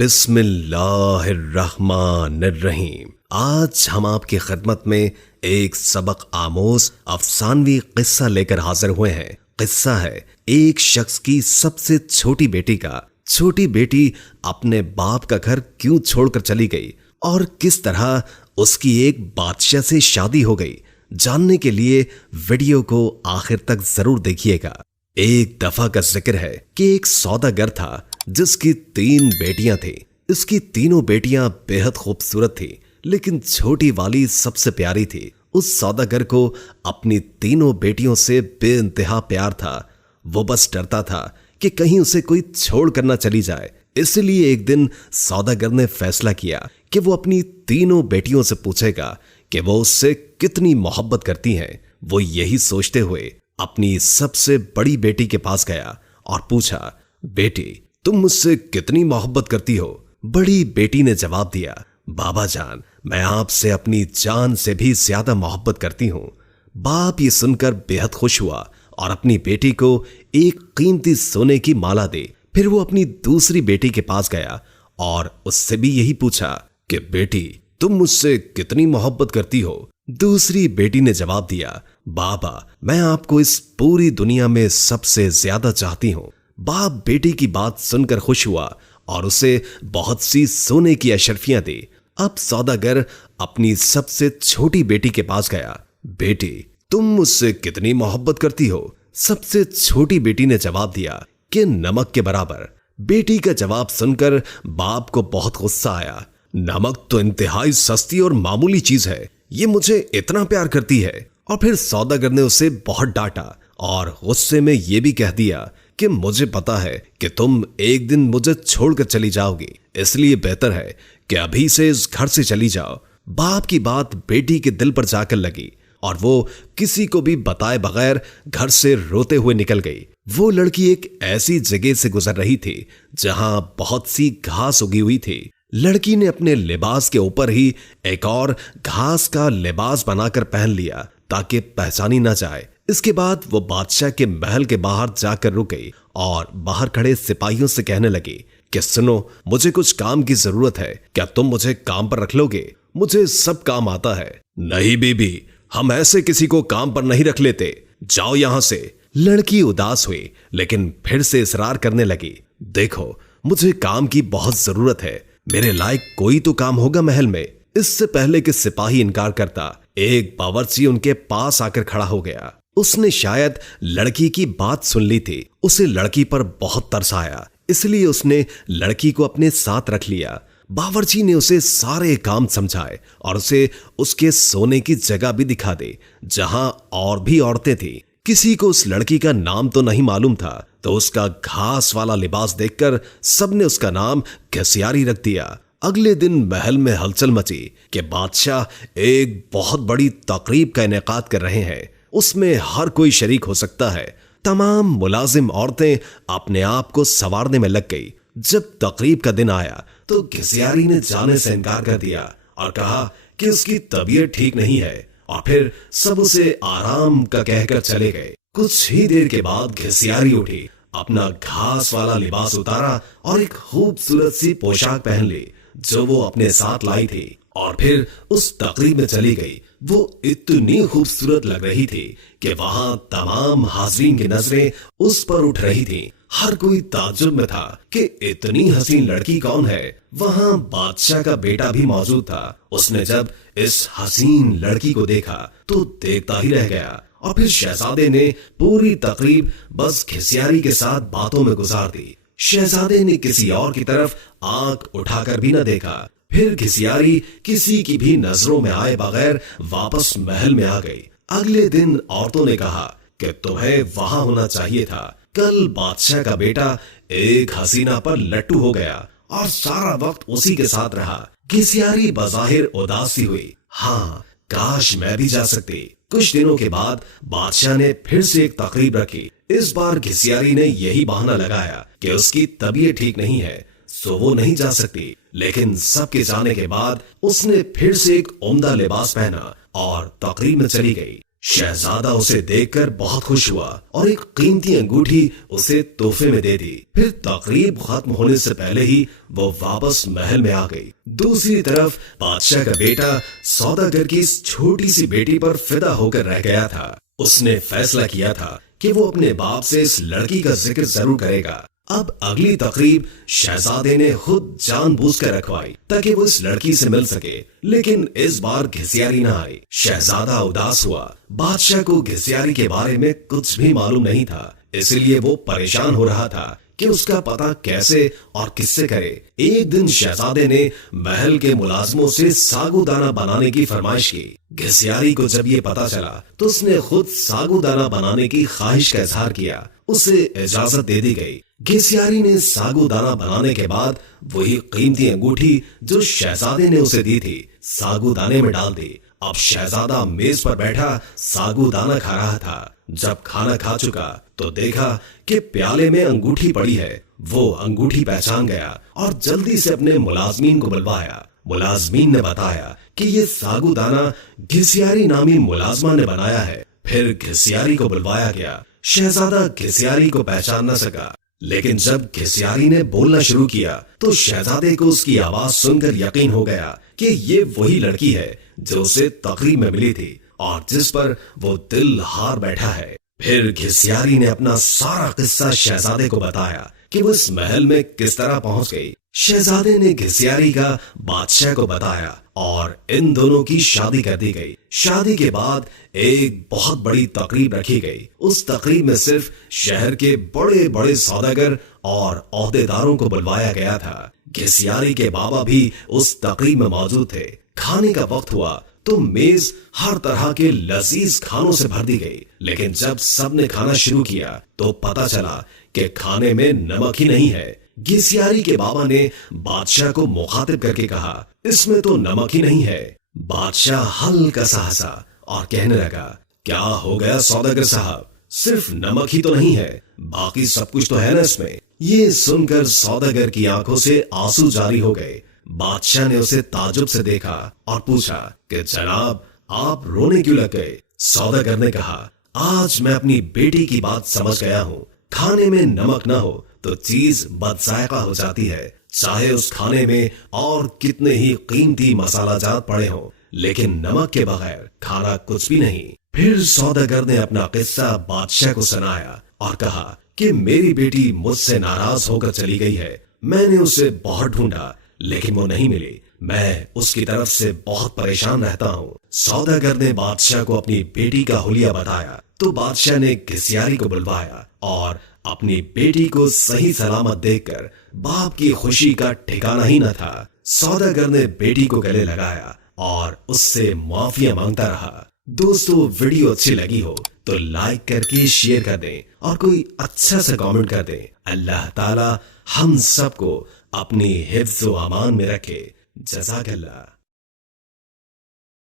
बिस्मिल्लाहिर्रहमानिर्रहीम। आज हम आपकी खिदमत में एक सबक आमोज अफसानवी किस्सा लेकर हाजिर हुए हैं। किस्सा है एक शख्स की सबसे छोटी बेटी का। छोटी बेटी अपने बाप का घर क्यों छोड़कर चली गई और किस तरह उसकी एक बादशाह से शादी हो गई। जानने के लिए वीडियो को आखिर तक जरूर देखिएगा। एक दफा का जिक्र है कि एक सौदागर था जिसकी 3 बेटियां थी। इसकी तीनों बेटियां बेहद खूबसूरत थी, लेकिन छोटी वाली सबसे प्यारी थी। उस सौदागर को अपनी तीनों बेटियों से बेइंतहा प्यार था। वो बस डरता था कि कहीं उसे कोई छोड़ कर न चली जाए। इसलिए एक दिन सौदागर ने फैसला किया कि वो अपनी तीनों बेटियों से पूछेगा कि वो उससे कितनी मोहब्बत करती हैं। वो यही सोचते हुए अपनी सबसे बड़ी बेटी के पास गया और पूछा, बेटी तुम मुझसे कितनी मोहब्बत करती हो? बड़ी बेटी ने जवाब दिया, बाबा जान मैं आपसे अपनी जान से भी ज्यादा मोहब्बत करती हूँ। बाप ये सुनकर बेहद खुश हुआ और अपनी बेटी को एक कीमती सोने की माला दे। फिर वो अपनी दूसरी बेटी के पास गया और उससे भी यही पूछा कि बेटी तुम मुझसे कितनी मोहब्बत करती हो? दूसरी बेटी ने जवाब दिया, बाबा मैं आपको इस पूरी दुनिया में सबसे ज्यादा चाहती हूँ। बाप बेटी की बात सुनकर खुश हुआ और उसे बहुत सी सोने की अशर्फियां दी। अब सौदागर अपनी सबसे छोटी बेटी के पास गया, बेटी तुम मुझसे कितनी मोहब्बत करती हो? सबसे छोटी बेटी ने जवाब दिया कि नमक के बराबर। बेटी का जवाब सुनकर बाप को बहुत गुस्सा आया। नमक तो इंतहाई सस्ती और मामूली चीज है, ये मुझे इतना प्यार करती है। और फिर सौदागर ने उसे बहुत डांटा और गुस्से में यह भी कह दिया कि मुझे पता है कि तुम एक दिन मुझे छोड़कर चली जाओगी, इसलिए बेहतर है कि अभी से इस घर से चली जाओ। बाप की बात बेटी के दिल पर जाकर लगी और वो किसी को भी बताए बगैर घर से रोते हुए निकल गई। वो लड़की एक ऐसी जगह से गुजर रही थी जहां बहुत सी घास उगी हुई थी। लड़की ने अपने लिबास के ऊपर ही एक और घास का लिबास बनाकर पहन लिया ताकि पहचानी ना जाए। इसके बाद वो बादशाह के महल के बाहर जाकर रुक गई और बाहर खड़े सिपाहियों से कहने लगी कि सुनो, मुझे कुछ काम की जरूरत है, क्या तुम मुझे काम पर रख लोगे? मुझे सब काम आता है। नहीं बीबी, हम ऐसे किसी को काम पर नहीं रख लेते, जाओ यहां से। लड़की उदास हुई लेकिन फिर से इसरार करने लगी, देखो मुझे काम की बहुत जरूरत है, मेरे लायक कोई तो काम होगा महल में। इससे पहले कि सिपाही इनकार करता, एक बावर्ची उनके पास आकर खड़ा हो गया। उसने शायद लड़की की बात सुन ली थी। उसे लड़की पर बहुत तरस आया, इसलिए उसने लड़की को अपने साथ रख लिया। बावर्ची ने उसे सारे काम समझाए और उसे उसके सोने की जगह भी दिखा दी जहां और भी औरतें थी। किसी को उस लड़की का नाम तो नहीं मालूम था, तो उसका घास वाला लिबास देखकर सबने उसका नाम घसियारी रख दिया। अगले दिन महल में हलचल मची कि बादशाह एक बहुत बड़ी तकरीब का इनेकाद कर रहे हैं, उसमें हर कोई शरीक हो सकता है। तमाम मुलाजिम औरतें अपने आप को संवारने में लग गई। जब तकरीब का दिन आया तो घसियारी ने जाने से इनकार कर दिया और कहा कि उसकी तबीयत ठीक नहीं है, और फिर सब उसे आराम का कहकर चले गए। कुछ ही देर के बाद घसियारी उठी, अपना घास वाला लिबास उतारा और एक खूबसूरत सी पोशाक पहन ली जो वो अपने साथ लाई थी, और फिर उस तकरीब में चली गई। वो इतनी खूबसूरत लग रही थी कि वहां तमाम हाज़रीन की नजरें उस पर उठ रही थीं। हर कोई ताज्जुब में था कि इतनी हसीन लड़की कौन है। वहां बादशाह का बेटा भी मौजूद था। उसने जब इस हसीन लड़की को देखा तो देखता ही रह गया, और फिर शहजादे ने पूरी तकरीब बस घसियारी के साथ बातों में गुजार दी। शहजादे ने किसी और की तरफ आंख उठाकर भी न देखा। फिर घसियारी किसी की भी नजरों में आए बगैर वापस महल में आ गई। अगले दिन औरतों ने कहा कि तुम्हें वहां होना चाहिए था। कल बादशाह का बेटा एक हसीना पर लट्टू हो गया और सारा वक्त उसी के साथ रहा। घसियारी बज़ाहिर उदासी हुई, हाँ काश मैं भी जा सकती। कुछ दिनों के बाद बादशाह ने फिर से एक तकरीब रखी। इस बार घसियारी ने यही बहाना लगाया कि उसकी तबीयत ठीक नहीं है, सो वो नहीं जा सकती। लेकिन सबके जाने के बाद उसने फिर से एक उम्दा लिबास पहना और तकरीब में चली गई। शहजादा उसे देखकर बहुत खुश हुआ और एक कीमती अंगूठी उसे तोहफे में दे दी। फिर तकरीब खत्म होने से पहले ही वो वापस महल में आ गई। दूसरी तरफ बादशाह का बेटा सौदागर की इस छोटी सी बेटी पर फिदा होकर रह गया था। उसने फैसला किया था कि वो अपने बाप से इस लड़की का जिक्र जरूर करेगा। अब अगली तकरीब शहजादे ने खुद जानबूझकर रखवाई ताकि वो इस लड़की से मिल सके, लेकिन इस बार घिसियारी न आई। शहजादा उदास हुआ। बादशाह को घिसियारी के बारे में कुछ भी मालूम नहीं था, इसलिए वो परेशान हो रहा था कि उसका पता कैसे और किससे करे। एक दिन शहजादे ने महल के मुलाजमों से सागूदाना बनाने की फरमाइश की। घिसियारी को जब ये पता चला तो उसने खुद सागूदाना बनाने की ख्वाहिश का इजहार किया। उसे इजाजत दे दी गई। घिसियारी ने सागूदाना बनाने के बाद वही कीमती अंगूठी जो शहजादे ने उसे दी थी सागूदाने में डाल दी। अब शहजादा मेज पर बैठा सागूदाना खा रहा था। जब खाना खा चुका तो देखा कि प्याले में अंगूठी पड़ी है। वो अंगूठी पहचान गया और जल्दी से अपने मुलाजमीन को बुलवाया। मुलाजमीन ने बताया कि ये सागूदाना घिसियारी नामी मुलाजमा ने बनाया है। फिर घिसियारी को बुलवाया गया। शहजादा घिसियारी को पहचान न सका, लेकिन जब घिसियारी ने बोलना शुरू किया तो शहजादे को उसकी आवाज सुनकर यकीन हो गया कि ये वही लड़की है जो उसे तकरीब में मिली थी और जिस पर वो दिल हार बैठा है। फिर घिसियारी ने अपना सारा किस्सा शहजादे को बताया कि वो इस महल में किस तरह पहुंच गई। शहजादे ने घिसियारी का बादशाह को बताया और इन दोनों की शादी कर दी गई। शादी के बाद एक बहुत बड़ी तकरीब रखी गई। उस तकरीब में सिर्फ शहर के बड़े बड़े सौदागर और ओहदेदारों को बुलवाया गया था। घिसियारी के बाबा भी उस तकरीब में मौजूद थे। खाने का वक्त हुआ तो मेज हर तरह के लजीज खानों से भर दी गई, लेकिन जब सबने खाना शुरू किया तो पता चला कि खाने में नमक ही नहीं है। घिसियारी के बाबा ने बादशाह को मुखातिब करके कहा, इसमें तो नमक ही नहीं है। बादशाह हल्का सा हंसा और कहने लगा, क्या हो गया सौदागर साहब, सिर्फ नमक ही तो नहीं है, बाकी सब कुछ तो है ना इसमें। ये सुनकर सौदागर की आंखों से आंसू जारी हो गए। बादशाह ने उसे ताजुब से देखा और पूछा कि जनाब आप रोने क्यों लग गए। सौदागर ने कहा, आज मैं अपनी बेटी की बात समझ गया हूँ। खाने में नमक ना हो तो चीज बदजायका हो जाती है, चाहे उस खाने में और कितने ही कीमती मसाला जात पड़े हों, लेकिन नमक के बगैर खाना कुछ भी नहीं। फिर सौदागर ने अपना किस्सा बादशाह को सुनाया और कहा कि मेरी बेटी मुझसे नाराज होकर चली गई है। मैंने उसे बहुत ढूंढा लेकिन वो नहीं मिली। मैं उसकी तरफ से बहुत परेशान रहता हूँ। सौदागर ने बादशाह को अपनी बेटी का हुलिया बताया तो बादशाह ने घिसियारी को बुलवाया और अपनी बेटी को सही सलामत देखकर बाप की खुशी का ठिकाना ही न था। सौदागर ने बेटी को गले लगाया और उससे माफिया मांगता रहा। दोस्तों, वीडियो अच्छी लगी हो तो लाइक करके शेयर कर दें और कोई अच्छा सा कमेंट कर दें। अल्लाह ताला हम सबको अपनी हिफ्ज़ व अमान में रखे। जज़ाकल्लाह।